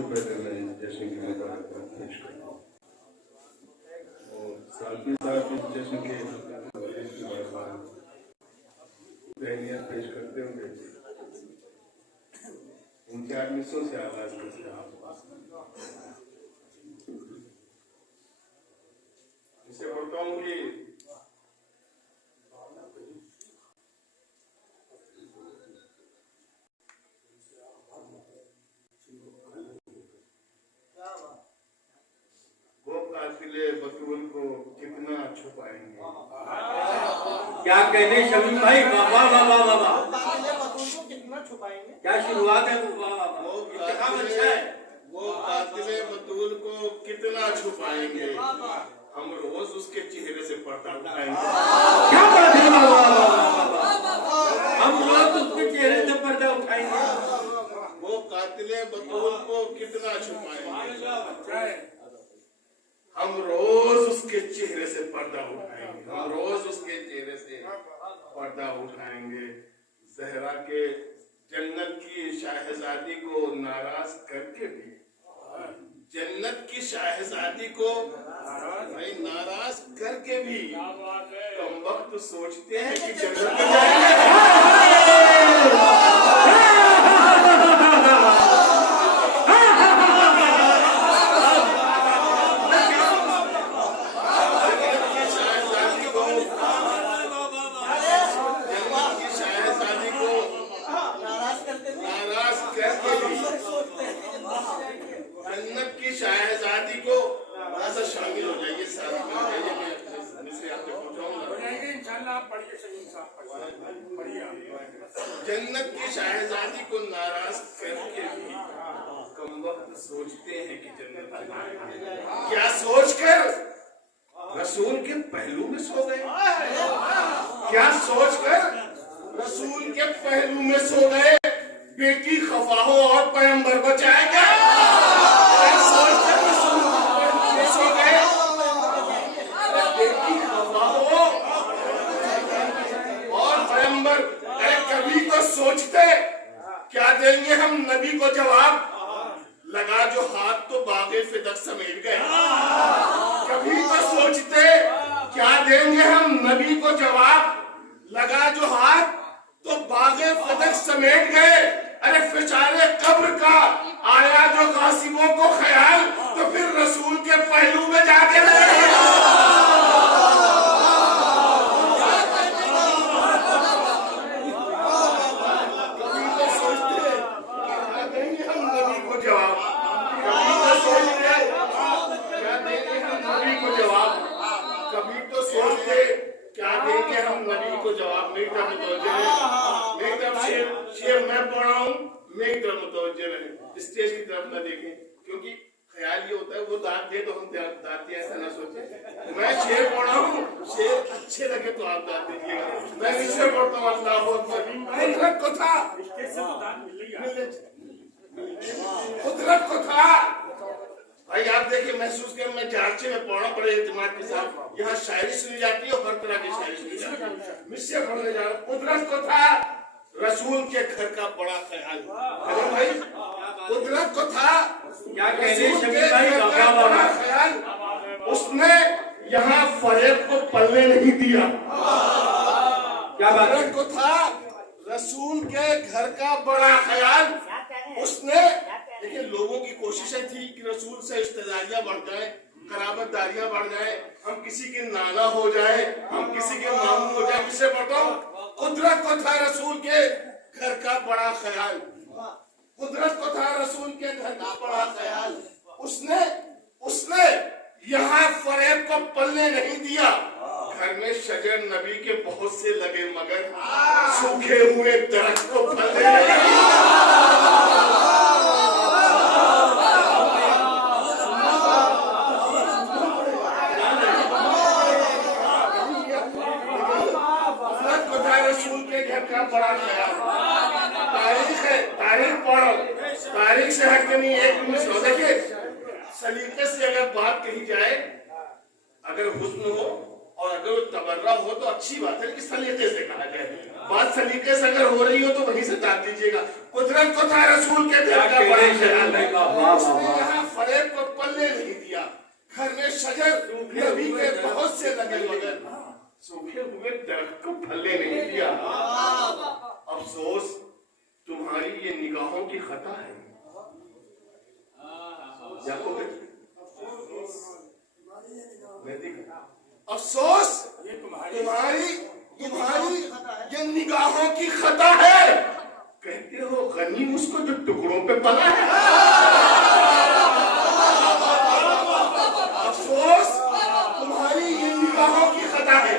सबसे पहले मैं इस जश्न की मुबारकबाद पेश करता हूँ और साथ ही साथ इस जश्न के तहनीत पेश करते हुए उनके आदमियों से आगाज करते हैं। इसे बोलता हूँ कि बतूल को कितना छुपाएंगे। क्या कहने शमीम भाई, वाह वाह वाह वाह वाह, बतूल को कितना छुपाएंगे। क्या शुरुआत है। वो कातिले बतूल को कितना छुपाएंगे, हम रोज उसके चेहरे से पर्दा उठाएंगे। क्या बात है, वाह वाह वाह, हम रोज उसके चेहरे से पर्दा उठाएंगे। वो कातिले बतूल को कितना छुपाएंगे, हम रोज उसके चेहरे से पर्दा उठाएंगे। हम रोज उसके चेहरे से पर्दा उठाएंगे। जहरा के जन्नत की शाहजादी को नाराज करके भी, जन्नत की शाहजादी को नाराज करके भी कम वक्त सोचते हैं कि जन्नत में जाएंगे। जन्नत की शाहजादी को नाराज करके भी कम वक्त सोचते हैं कि जन्नत में जाएंगे। क्या सोचकर रसूल के पहलू में सो गए, क्या सोचकर रसूल के पहलू में सो गए। बेटी खफा हो और पैगंबर बचाएगा, क्या सोचकर रसूल के पहलू में सो गए। बेटी खफा हो और पैगंबर, कभी तो सोचते क्या देंगे हम नबी को जवाब। लगा जो हाथ तो बागे फिदक समेट गए। कभी तो सोचते क्या देंगे हम नबी को जवाब। लगा जो हाथ तो बागे फिदक समेट गए। अरे फिशारे कब्र का आया जो गासिबों को ख्याल, तो फिर रसूल के पहलू में जाके रहे। स्टेज की तरफ न देखें, क्योंकि ख्याल ये होता है वो दांत दे तो हम दांत दिए, ऐसा ना सोचे। मैं शेर पढ़ रहा हूँ, शेर अच्छे लगे तो आप दांत दीजिएगा। मैं नीचे पढ़ता हूँ, अल्लाह कुदरत को था, कुदरत को था। भाई आप देखिए, महसूस करें, मैं जारचे में पढ़ना पड़े इत्मीनान के साथ। यहाँ शायरी सुनी जाती है और हर तरह की शायरी सुनी जाती है। मिस्से पढ़ने जा रहा हूँ। कुदरत को था रसूल के घर का बड़ा ख्याल। भाई कुदरत को था क्या कहने रसूल के घर का बड़ा ख्याल। उसने यहाँ फरेब को पलने नहीं दिया। क्या बात कुदरत को था रसूल के घर का बड़ा ख्याल। उसने देखिए, लोगों की कोशिशें थी कि रसूल से रिश्तेदारियां बढ़ जाए, कराबतदारियां बढ़ जाए, हम किसी के नाना हो जाए, हम किसी के मामू हो जाए। किसे बताऊं, कुदरत को था रसूल के घर का बड़ा ख्याल। कुदरत को था रसूल के घर का बड़ा ख्याल। उसने यहाँ फरेब को पलने नहीं दिया। घर में शजर नबी के बहुत से लगे, मगर सूखे हुए दरख्त को पलने नहीं दिया। बड़ा ख्याल। तारीख पढ़ो, तारीख से हट के नहीं। एक मिनट देखिए, सलीके से अगर बात कही जाए, अगर हुस्न हो और अगर वो तबर्रा हो तो अच्छी बात है, लेकिन सलीके से कहा जाए। बात सलीके से अगर हो रही हो तो वहीं से डाल दीजिएगा। कुदरत को था रसूल के घर का बड़ा ख्याल है, उसने यहाँ फरेब को पल्ले नहीं दिया। घर में शजर नबी के बहुत से लगे मगर सूखे हुए दरख्त को फले नहीं दिया। अफसोस तुम्हारी ये निगाहों की खता है। अफसोस तुम्हारी ये निगाहों की खता है। कहते हो गनी उसको जो टुकड़ों पे पला है। अफसोस तुम्हारी ये निगाहों की खता है।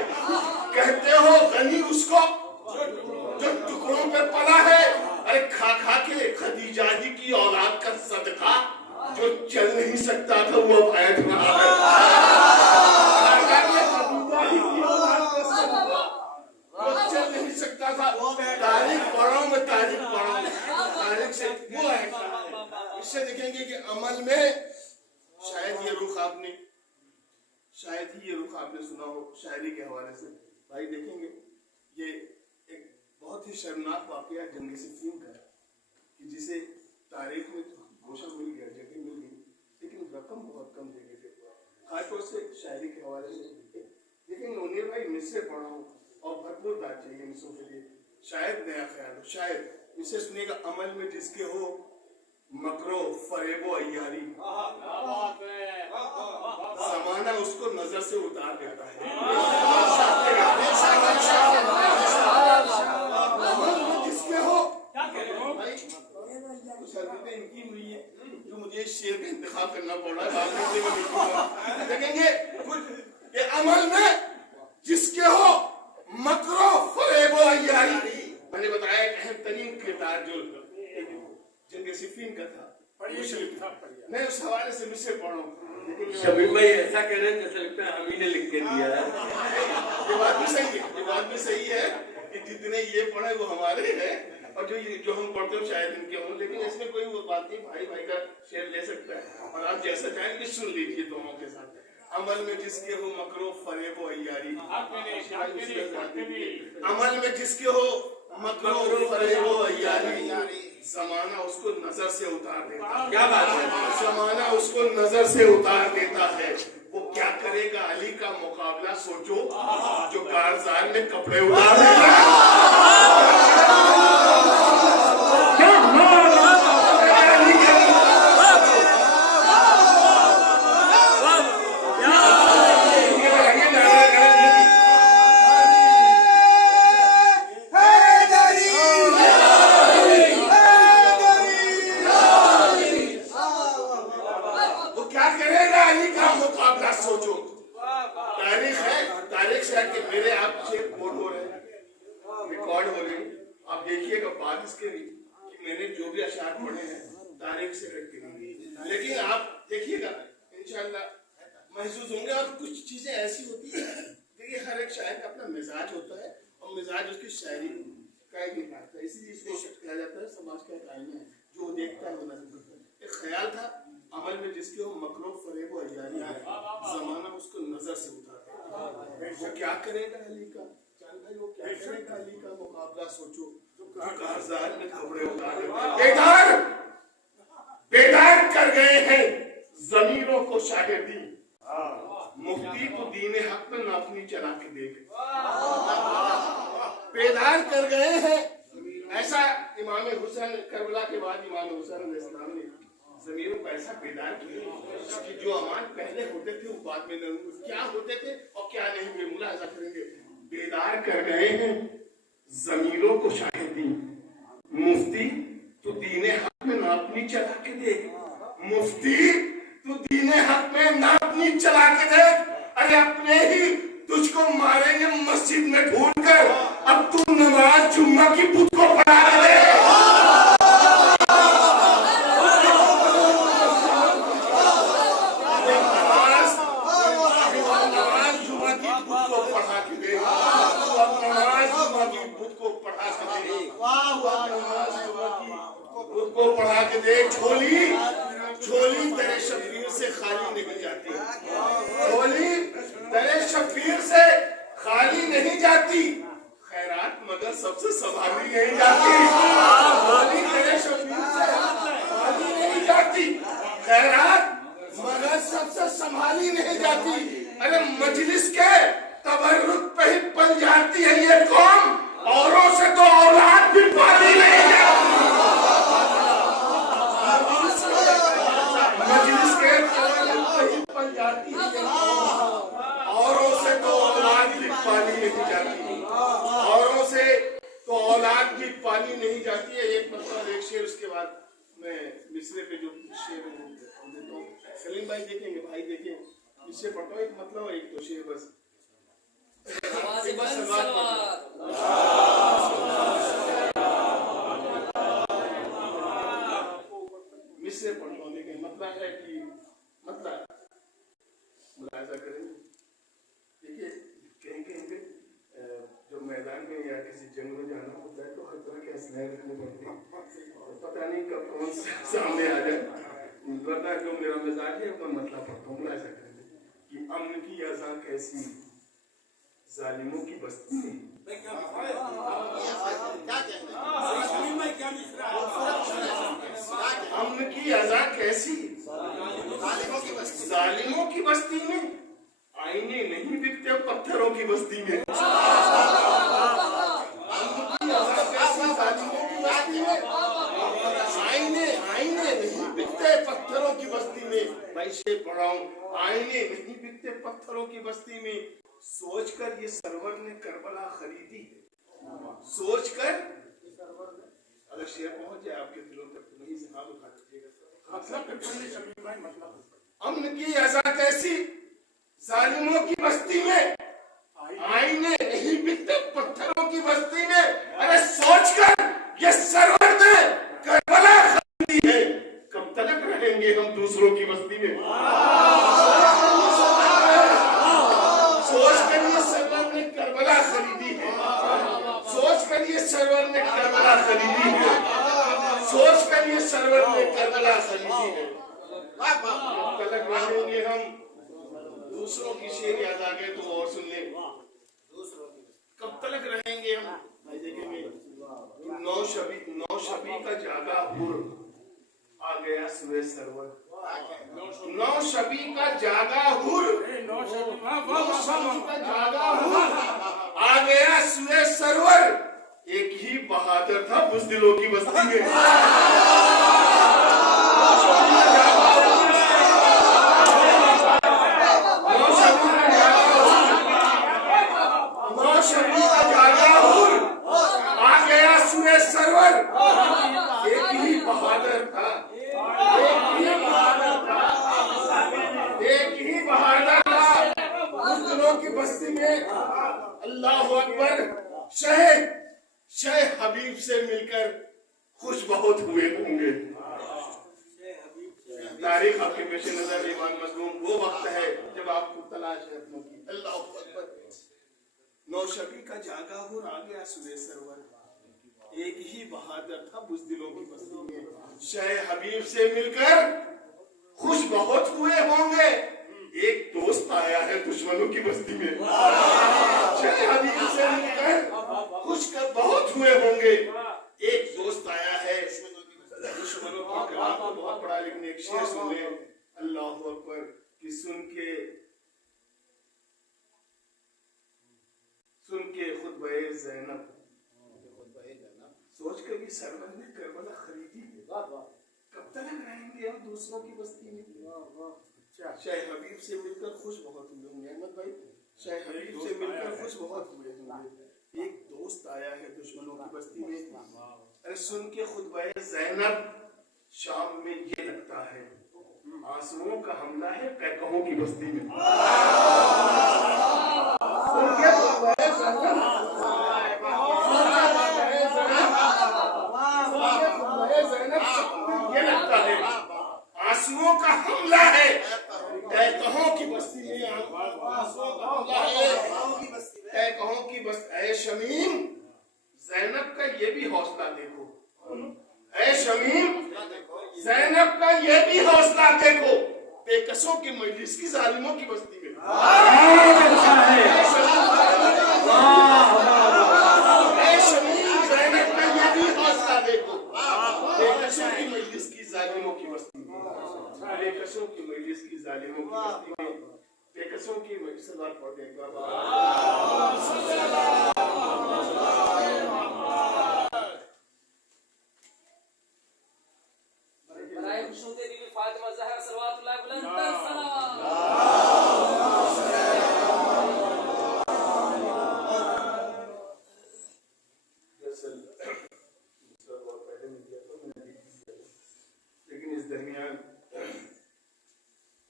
कहते हो गनी उसको जो टुकड़ों पे पला है। अरे खा खा के खदीजा जी की औलाद का सदका जो चल नहीं सकता था वो अब ऐठ रहा है। चल नहीं सकता था। तारीख पढ़ो मैं तारीख से वो है। इससे देखेंगे कि अमल में शायद ये रुख आपने सुना हो शायरी के हवाले से। भाई देखेंगे ये एक बहुत ही शर्मनाक वाकया जंग सिफ़ीन का है कि जिसे तारीख में गोशा मिल गया, जगह मिल गई, लेकिन रकम बहुत कम जगह पे हुआ। खासतौर से शायरी के हवाले से लेकिन मुनीर भाई मिसरे पढ़ा हूँ और भरपूर बात चाहिए मिसरों के लिए। शायद नया ख्याल हो, शायद इसे सुनिएगा। अमल में जिसके हो मकरो फरेबो अय्यारी, ज़माना उसको नजर से उतार देता है। अमल में जिसके हो भाई कुछ हरकतें इनकी हुई है जो मुझे शेर का इंतखाब करना पड़ रहा है। देखेंगे ये अमल में जिसके हो मकरो फरेबो अय्यारी। मैंने बताया एक अहम तरीन किरदार जो जंग सिफ़ीन का था, मैं उस हवाले से मिसरे पढ़ रहा हूँ। शबीर भाई ऐसा कह रहे हैं जैसे लगता है अमी ने लिख के दिया है। ये बात भी सही है कि जितने ये पढ़े वो हमारे हैं और जो हम पढ़ते हो शायद इनके हों, लेकिन इसमें कोई वो बात नहीं। भाई का शेयर ले सकता है और आप जैसा चाहेंगे सुन लीजिए दोनों के साथ। अमल में जिसके हो मकरो फरेबो अय्यारी, अमल में जिसके हो मकरो फरेबो अय्यारी, ज़माना उसको नजर से उतार देता है। क्या बात है, ज़माना उसको नजर से उतार देता है। वो क्या करेगा अली का मुकाबला सोचो, जो कारज़ान में कपड़े उतार देगा। लेकिन आप देखिएगा इंशाअल्लाह महसूस होंगे। और कुछ चीजें ऐसी होती है, देखिए हर एक शायर का अपना मिजाज होता है और मिजाज उसकी शायरी का एक निकालता है। इसीलिए इसको कहा जाता है समाज का एक आईना है, जो देखता है वो नजर करता है। एक ख्याल था अमल में जिसके हो मकरो फरेब और अय्यारी, ज़माना उसको नजर से उतारता है। वो क्या करेगा अली का, चांद भाई वो क्या करेगा अली का मुकाबला सोचो, कारज़ान में कपड़े उतार देता। बेदार कर गए हैं जमीरों को शाहिदी, मुफ्ती को दीन हक में नापनी चला के देख। बेदार कर गए हैं, ऐसा इमाम हुसैन करबला के बाद इमाम हुसैन अलैहिस्सलाम ने जमीरों को ऐसा बेदार किया कि जो अमान पहले होते थे वो बाद में क्या होते थे और क्या नहीं हुए, मुलाहिजा करेंगे। बेदार कर गए हैं जमीरों को शाहिदी, मुफ्ती तो दीने हक में नापनी चला के देख। मुफ्ती तो दीने हक में नापनी चला के देख। अरे अपने ही तुझको मारेंगे मस्जिद में ढूंढ कर, अब तू नमाज जुम्मा की बुत को पढ़ा दे। नमाज जुम्मा की बुत को पढ़ा के दे, नमाज जुम्मा की बुत को पढ़ा के दे, को पढ़ा के दे। झोली तेरे शबीर से खाली नहीं जाती, झोली दरे शफीर से खाली नहीं जाती, खैरात मगर सबसे संभाली नहीं जाती। खाली दरे शफीर से खाली नहीं जाती, खैरात मगर सबसे संभाली नहीं जाती। अरे मजलिस के तबर्रुक पे ही पल जाती है ये कौम, औरों से तो औलाद भी पाली नहीं जाती। मजलिस के तबर्रुक पे ही पल जाती है ये कौम, औरों से तो औलाद भी पाली नहीं जाती। औरों से तो औलाद भी पाली नहीं जाती है। एक मतलब एक शेर, उसके बाद मैं मिसरे पे जो शेर देता हूँ। सलीम भाई देखेंगे, भाई देखें, इससे पढ़ता हूँ एक मतलब, एक तो शेर बस। मिसरे पढ़ता हूँ, लेकिन मतलब है कि मतलब मुलाजा करेंगे। देखिए कहीं कहीं पे जो मैदान में या किसी जंग में जाना होता है तो हर तरह के असलहे रखने पड़ते हैं, पता नहीं कब कौन सामने आ जाए। वरना जो मेरा मिजाज है वो मतलब पढ़ता हूँ, मुलाजा करेंगे कि अमन की अज़ा कैसी जालिमों की बस्ती में। अमन की अज़ा कैसी जालिमों की बस्ती में, आईने नहीं बिकते पत्थरों की बस्ती में। आईने नहीं बिकते पत्थरों की बस्ती में। भाई शेर पढ़ाऊं, आईने नहीं बिकते पत्थरों की बस्ती में, सोचकर ये सरवर ने करबला खरीदी। सोचकर अगर शेर पहुंच जाए आपके दिलों तक तो नहीं से हाथ उठा दीजिएगा। मतलब अमन की अज़ा कैसी जालिमों की बस्ती में, आईने नहीं बिकते पत्थरों की बस्ती में। अरे सोचकर ये सरवर ने करबला खरीदी है, कब तक रहेंगे हम दूसरों की बस्ती में। सोचकर ये सरवर ने करबला खरीदी है, सोचकर ये सरवर ने करबला खरीदी है, सोचकर ये सरवर ने करबला खरीदी है। कब तक रहेंगे हम दूसरों की शेर याद आ गए तो और सुन ले। कब तक रहेंगे हम, भाई देखेंगे नौशबी का जागा हुर आ गया सुबह सरवर। नौशबी का जागा हुर, नौशबी का जागा हुर आ गया सुबह सरवर। एक ही बहादुर था बुज़दिलों की बस्ती में। नौशबी का जागा हुर आ गया सुबह सरवर। एक ही बहादुर था, एक ही बहादुर था, एक ही बहादुर था बुज़दिलों की बस्ती में। अल्लाह अकबर। शह हबीब से मिलकर खुश बहुत हुए होंगे। तारीख आपके पेशे नजर ईमान मज़लूम, वो वक्त है जब आपको तलाश है अपनों की। अल्लाह अकबर। नौशबी का जागा हुर आ गया सुबह सरवर। एक ही बहादुर था बुज़दिलों की बस्ती में। शह हबीब से मिलकर खुश बहुत हुए होंगे। एक दोस्त आया है दुश्मनों की बस्ती में। शह हबीब से मिलकर खुश कर बहुत हुए होंगे। एक दोस्त आया है दुश्मनों की। कलाम को बहुत पढ़ा, लेकिन एक शेर सुन ले। अल्लाह अकबर कि सुन के खुतबे ज़ैनब, सोच कर भी सरवर ने करबला खरीदी। कब तक रहेंगे हम दूसरों की बस्ती में। शाह हबीब से मिलकर खुश बहुत हुए होंगे। अहमद भाई, शाह हबीब से मिलकर खुश बहुत हुए होंगे। एक दोस्त आया है दुश्मनों की बस्ती में। अरे सुन के खुतबे ज़ैनब, शाम में ये लगता है आंसुओं का हमला है कैकहों की बस्ती में। सुन के खुतबे ज़ैनब, ये लगता है आंसुओं का हमला है कैकहों की बस्ती में। आंसुओं का हमला है कैकहों की बस्ती। ऐ शमीम, ज़ैनब का ये भी हौसला देखो। ऐ शमीम, ज़ैनब का ये भी हौसला देखो। बेकसों की मजलिस की जालिमों की बस्ती में। अच्छा है। रहने का ये भी हौसला देखो, बेकसों की मजलिस की जालिमों की बस्ती में, बेकसों की मजलिस की जालिमों की बस्ती में, बेकसों की मजलिस पर देगा। लेकिन इस दरमियान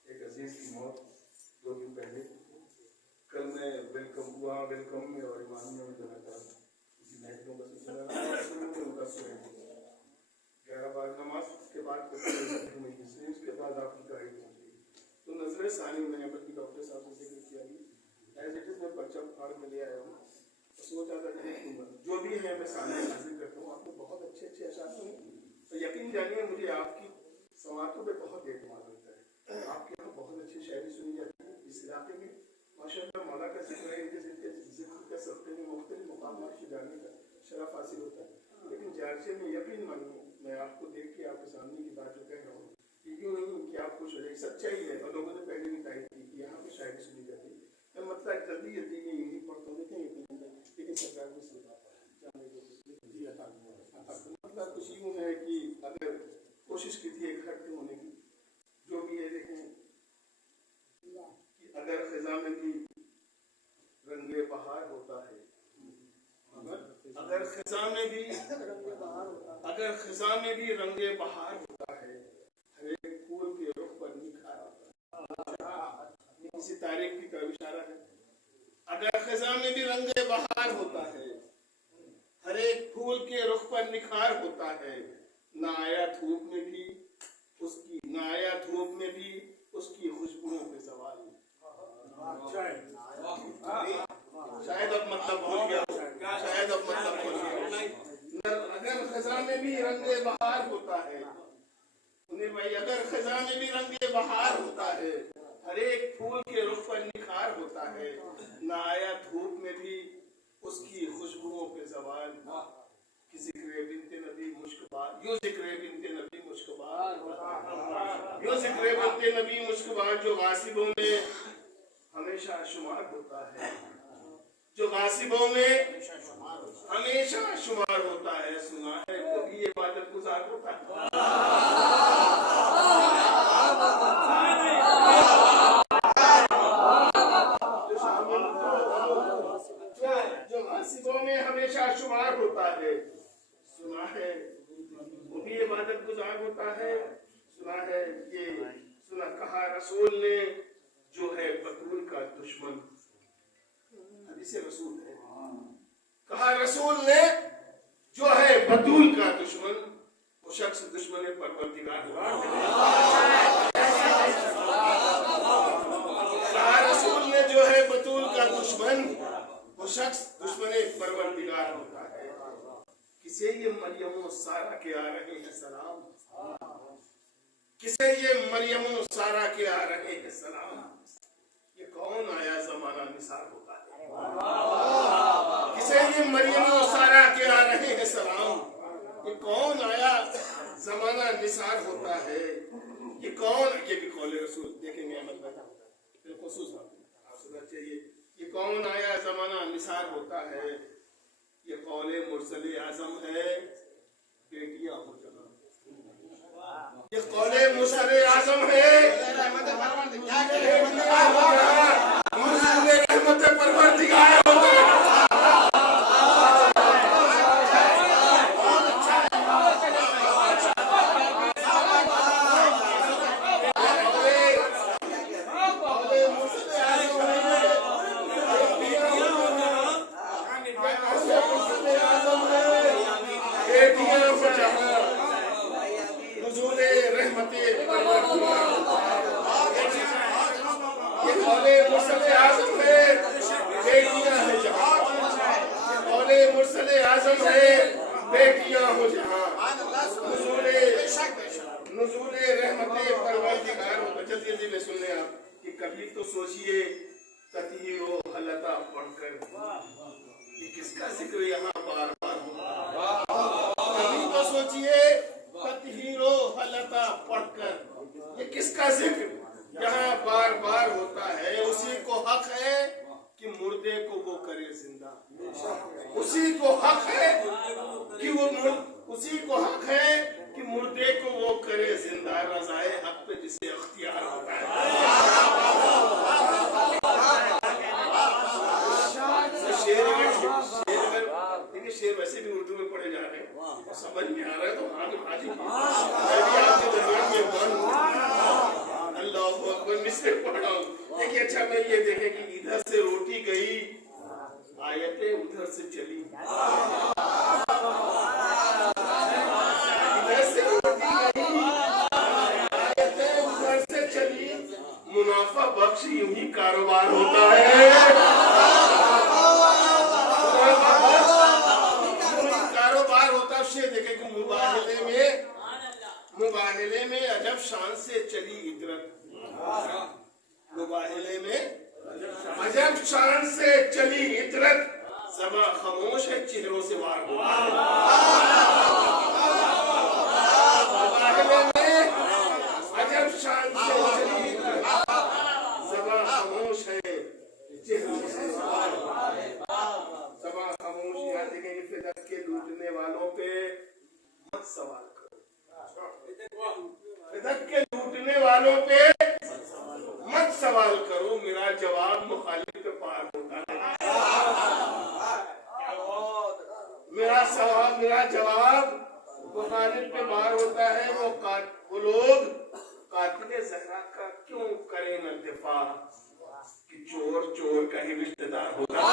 एक अजीज की मौत 2 दिन पहले, कल मैं वेलकम में और इमामिया में जाना था, महकमों का सिलसिला उनका सुना 11 नमाज के बाद उसके बाद आपकी गाड़ी पहुंची तो नजर सानी मैंने अपनी डॉक्टर साहब से जिक्र किया एज इट इज मैं पर्चा फाड़ में ले आया हूँ, सोचा था जो भी है मैं सामने हाजिर करता हूँ। आपने बहुत अच्छे अशार सुने, तो यकीन जानिए मुझे आपकी समातों पे बहुत एतमाद होता है। आपके यहाँ बहुत अच्छी शायरी सुनी जाती है इस इलाके में, माशाअल्लाह मौला का जिक्र है, इनके जिक्र का सबके लिए मुख्तलिफ मुकामात से जाने का शरफ हासिल होता है। लेकिन जारचे में यकीन मानिए मैं आपको देख के आपके सामने की बात जो कह रहा हूँ क्यों नहीं कि आप खुश हो जाए, सच्चाई है और लोगों ने पहले भी तारीफ की कि यहाँ पे शायरी सुनी जाती है। मैं मतलब जल्दी जल्दी में यही पढ़ता हूँ, देखें लेकिन सरकार में मतलब कुछ यूँ है कि अगर कोशिश की थी एक हट होने की, जो भी है देखें कि अगर खिजा में भी रंगे बहार होता है, अगर खिजा में भी रंगे बहार होता है, हर एक फूल के रुख पर निखार आता है। किसी तारीख की तरफ इशारा है। अगर खिजा में भी रंगे बहार होता है, हर एक फूल के रुख पर निखार होता है, ना आया धूप में भी उसकी खुशबुओं पे सवाल। शायद अब मतलब भूल गया, अगर खिजा में भी रंगे बहार होता है, उन्हें भाई अगर खिजा में भी रंगे बहार होता है, हर एक फूल के रुख पर निखार होता है, ना आया धूप में भी उसकी खुशबुओं पे सवाल। जिक्र बिन्ते नबी मुश्कबार, यो जिक्र बिन्ते नबी मुश्कबार, यो जिक्र बिन्ते नबी मुश्कबार, जो गासिबों में हमेशा शुमार होता है, जो गासिबों में हमेशा शुमार होता है, सुना है वो भी इबादत गुजार होता है। जो गासिबों में हमेशा शुमार होता है, सुना है वो भी इबादत गुजार होता है। सुना कहा रसूल ने जो है बतूल का दुश्मन, हदीस रसूल है, कहा रसूल ने जो है बतूल का दुश्मन, वो शख्स दुश्मन परवरदिगार होगा। कहा रसूल ने जो है बतूल का दुश्मन, वो शख्स दुश्मन परवरदिगार होता है। किसे ये मरियम सारा के आ रहे हैं सलाम, किसे ये मरियम सारा के आ रहे हैं सलाम, ये कौन आया जमाना निसार होता है। किसे ये मरियम सारा के आ रहे हैं सलाम, ये कौन आया जमाना निसार होता है। ये कौन, ये भी कौल रसूल देखेंगे मतलब खुसूस आप सुनना चाहिए। ये कौन आया जमाना निसार होता है, ये कौले मुरसले आजम है, बेटियां हो जहां। ये कौले मुरसले आजम है, रहमत परवरदिगार हो जहां। नुज़ूले रहमते परवरदिगार होता। जल्दी जल्दी में सुन लें आप कि कभी तो सोचिए ततीरो हलता पढ़कर कि किसका जिक्र यहाँ बार बार होता। कभी तो सोचिए ततीरो हलता पढ़कर ये किसका जिक्र यहाँ बार बार होता है। उसी को हक है कि मुर्दे को वो करे जिंदा, उसी को हक है कि उसी को हक है कि मुर्दे को वो करे जिंदा। रज़ाए हक पे जिसे अख्तियार होता है। शेर वैसे भी उर्दू में पढ़े जा रहे हैं, समझ में आ रहा है तो हाजी आपके दरमियान में अल्लाह अकबर मिसरे पढ़ रहा हूँ। देखिए अच्छा मैं ये देखे कि इधर से रोटी गई आयतें उधर से चली, इधर से रोटी गई आयतें उधर से चली। मुनाफा बख्श यूं ही कारोबार होता है। कारोबार होता है। शेर देखे कि मुबाहिले में अजब शान से चली इतरत, मुबाहिले में अजब शान से चली इतरत। ज़बां खामोश है चेहरों से वार होता है। मुबाहिले में अजब शान से चली इतरत, ज़बां खामोश है चेहरों से वार होता है। ज़बां खामोश। यहाँ देखेंगे फिदक के लूटने वालों पे मत सवाल करो, फिदक के लूटने वालों पे मत सवाल करो। मेरा जवाब मुखालिफ पे पार होता है। मेरा जवाब मुखालिफ पे पार होता है। वो लोग कातिले ज़हरा का क्यों करें न दिफा कि चोर चोर का ही रिश्तेदार होता है।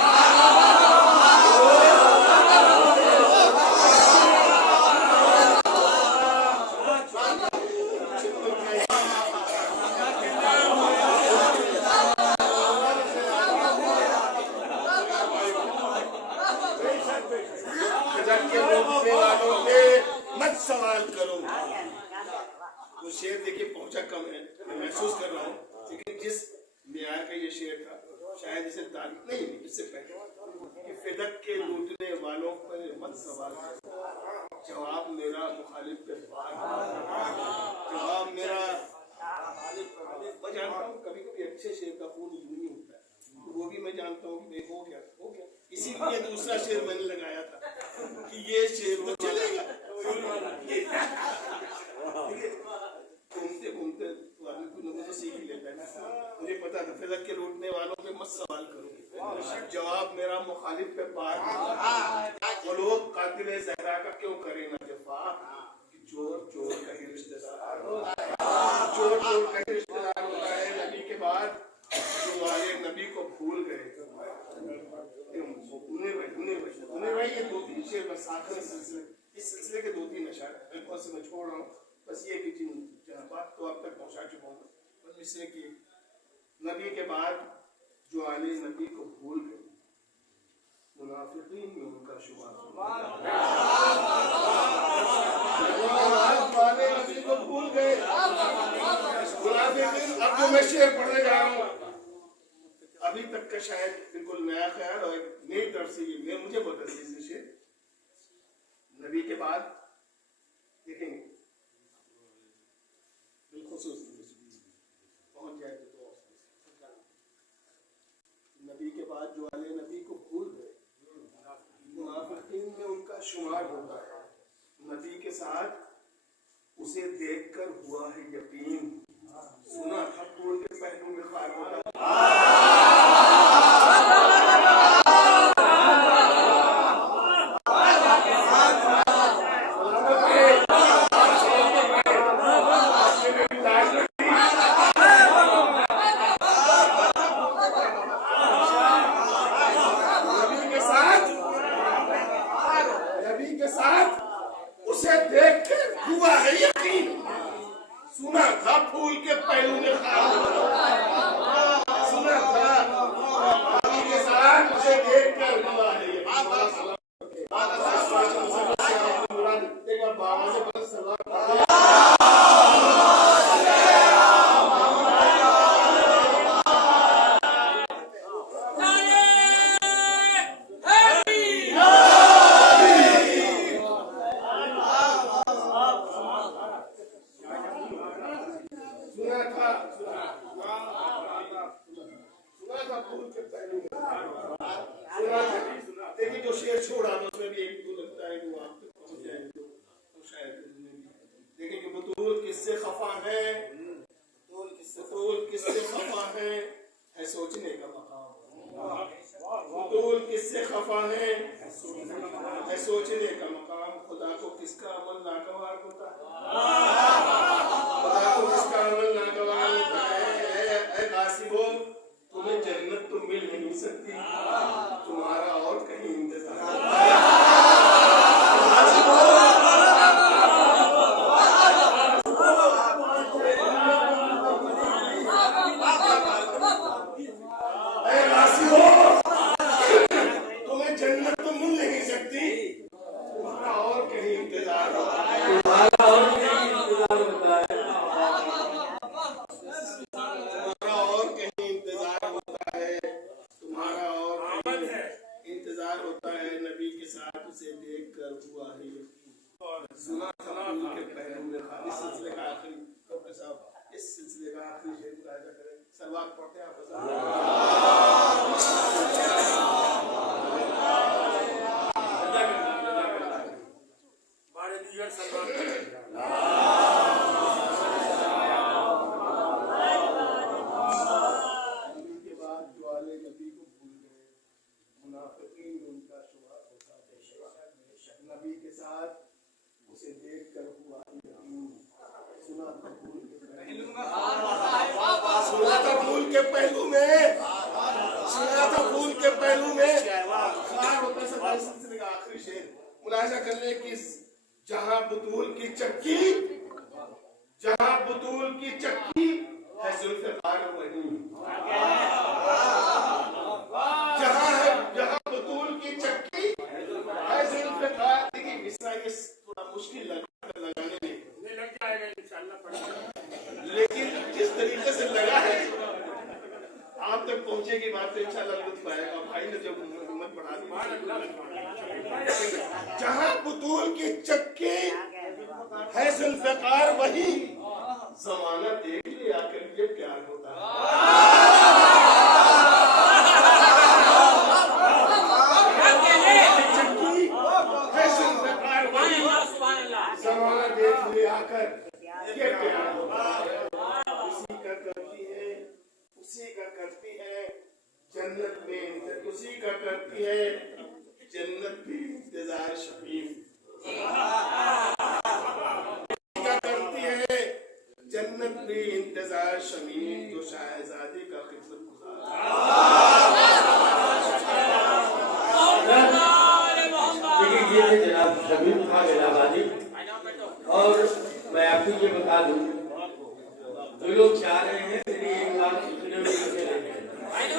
मत सवाल करो। वो शेर देखिए पहुंचा कम है, मैं महसूस कर रहा हूँ, लेकिन जिस मियार का ये शेर था शायद इसे तारीफ नहीं, इससे पहले कि फिदक के लूटने वालों पर मत सवाल करो। जवाब मेरा मुखालिफ पे पार, जवाब मेरा। मैं जानता हूँ कभी कभी अच्छे शेर का खून यूं ही होता है, तो वो भी मैं जानता हूँ कि हो गया। इसीलिए दूसरा शेर मैंने लगाया था कि ये शेर वो चलेगा। घूमते घूमते आदमी को सीख ही लेता है। मुझे पता था फिदक के लूटने वालों पे मत सवाल करो, जवाब मेरा मुखालिफ पे पार। वो लोग कातिले ज़हरा का क्यों करें न दिफा कि चोर चोर का ही रिश्तेदार होता है। चोर चोर का ही रिश्तेदार होता है। नबी के बाद जो वाले नबी को भूल गए, उन्हें भाई ये दो तीन शेर बस आखिरी सिलसिले, इस सिलसिले के दो तीन अशार बहुत से मैं छोड़ रहा हूँ। बस ये कि बात तो अब तक पहुँचा चुका हूँ। बस इससे कि नबी के बाद जो आले नबी को भूल गए, मुनाफिकीन में उनका शुमार। नबी को भूल गए मुनाफिकीन। अब जो मैं शेर पढ़ने जा रहा हूँ अभी तक का शायद बिल्कुल नया ख्याल और एक नई तरफ से ये मुझे बहुत अजीज है शेर। नबी के बाद देखेंगे बिलखुसूस पहुंच जाए तो नबी के बाद जो वाले नबी को भूल गए, मुनाफिकीन में उनका शुमार होता है। नबी के साथ उसे देखकर हुआ है यकीन, सुना था फूल के पहलू में खार होता है। से छोड़ा तो उसमें भी एक दो लगता है कि वो आप तक पहुंच जाएंगे तो शायद देखें कि बतूल किससे खफा है, बतूल किससे खफा है सोचने का मकाम। बतूल किससे खफा है सोचने का मकाम। खुदा को किसका अमल नागवार होता है, खुदा को किसका अमल नागवार होता है। ऐ गासिबो, तुम्हें जन्नत तो मिल नहीं सकती, तुम्हारा और कहीं इंतजार है। तुम्हें जन्नत तो मिल नहीं सकती, तुम्हारा और कहीं इंतजार होता है। तुम्हारा और कहीं इंतजार होता है। तुम्हारा और कहीं इंतजार होता है, तुम्हारा और कहीं इंतजार होता है। नबी के साथ उसे देख कर हुआ है सुना कबूल के पहलू में। इस सिलसिले का आखिरी डॉक्टर साहब, इस सिलसिले का आखिरी शेर मुलाहिजा करें। सलवात पढ़ते हैं आप। के बाद जो आले नबी को भूल गए, मुनाफिकीन में उनका शुमार होता है। नबी के साथ उसे देख कर हुआ सुना कबूल के पहलू में, सुना था फूल के पहलू में, सुना था फूल के पहलू में। होता है सिलसिले का आखिरी शेर मुलाहिजा कर ले कि जहां बतूल की चक्की, जहां बतूल की चक्की है जुल्फ़िकार वही, जहां बतूल की चक्की है जुल्फ़िकार। देखिए मिसरा ये थोड़ा मुश्किल लगाने में लग जाएगा इंशाअल्लाह, लेकिन जिस तरीके से लगा है आप तक पहुंचेगी बात तो इंशाअल्लाह लुत्फ आएगा। भाई ने जब हिम्मत बढ़ा दी, जहां बतूल की चक्की है जुल्फ़िकार वही, ज़माना देख ले आकर ये प्यार होता है। चक्की है जुल्फ़िकार वही, ज़माना देख ले आकर ये प्यार होता है। उसी का करती है, उसी का करती है जन्नत में, उसी का करती है जन्नत भी इंतजार शमीम, का करती है जन्नत भी इंतजार शमीम, जो शाहजादी का खिदमतगुज़ार। देखिए ये जनाब शमीम खान इलाहाबादी। और मैं आपको ये बता दूं, जो लोग चाह रहे हैं मेरी एक बात सुनने में